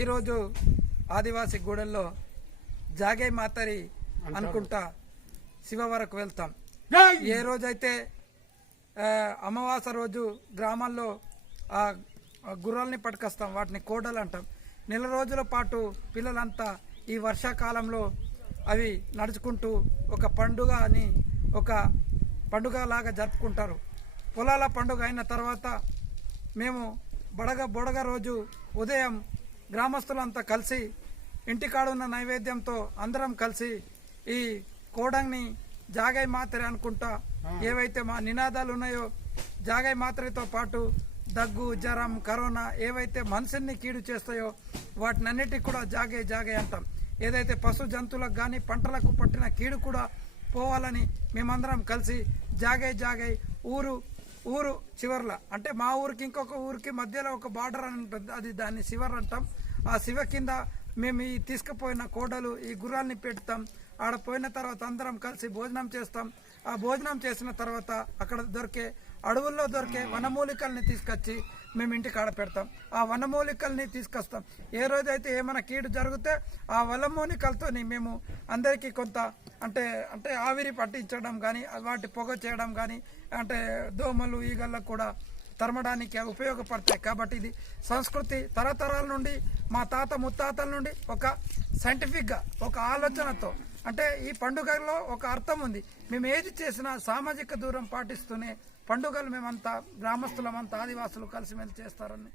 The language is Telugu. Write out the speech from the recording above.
ఈరోజు ఆదివాసీ గూడెల్లో జాగే మాతరి అనుకుంటా శివ వరకు వెళ్తాం. ఏ రోజైతే అమావాస రోజు గ్రామాల్లో ఆ గుర్రాలని పట్టుకొస్తాం, వాటిని కోడలు అంటాం. నెల రోజుల పాటు పిల్లలంతా ఈ వర్షాకాలంలో అవి నడుచుకుంటూ ఒక పండుగని ఒక పండుగలాగా జరుపుకుంటారు. పొలాల పండుగ అయిన తర్వాత మేము బొడగ రోజు ఉదయం గ్రామస్తులంతా కలిసి ఇంటికాడున్న నైవేద్యంతో అందరం కలిసి ఈ కోడంని జాగై మాత్రే అనుకుంటా ఏవైతే మా నినాదాలు ఉన్నాయో జాగై మాత్రతో పాటు దగ్గు, జ్వరం, కరోనా ఏవైతే మనుషుల్ని కీడు చేస్తాయో వాటినన్నిటికీ కూడా జాగే అంటాం. ఏదైతే పశు జంతువులకు కానీ పంటలకు పట్టిన కీడు కూడా పోవాలని మేమందరం కలిసి జాగై ఊరు చివర్ల అంటే మా ఊరికి ఇంకొక ఊరికి మధ్యలో ఒక బార్డర్ అని ఉంటుంది, అది దాన్ని శివర్ అంటాం. ఆ శివ కింద మేము ఈ తీసుకుపోయిన కోడలు ఈ గుర్రాల్ని పెడతాం. ఆడ పోయిన తర్వాత అందరం కలిసి భోజనం చేస్తాం. ఆ భోజనం చేసిన తర్వాత అక్కడ అడవుల్లో దొరికే వనమూలికల్ని తీసుకొచ్చి మేము ఇంటికి ఆడ పెడతాం. ఆ వనమూలికల్ని తీసుకొస్తాం. ఏ రోజైతే ఏమైనా కీడు జరిగితే ఆ వనమూలికలతో మేము అందరికీ కొంత అంటే ఆవిరి పట్టించడం కానీ వాటి పొగ చేయడం కానీ అంటే దోమలు ఈగళ్ళకు కూడా తరమడానికి ఉపయోగపడతాయి. కాబట్టి ఇది సంస్కృతి తరతరాల నుండి మా తాత ముత్తాతల నుండి ఒక సైంటిఫిక్గా ఒక ఆలోచనతో అంటే ఈ పండుగలో ఒక అర్థం ఉంది. మేము ఏది చేసినా సామాజిక దూరం పాటిస్తూనే పండుగలు మేమంతా గ్రామస్తులమంతా ఆదివాసులు కలిసిమెలిసి చేస్తారని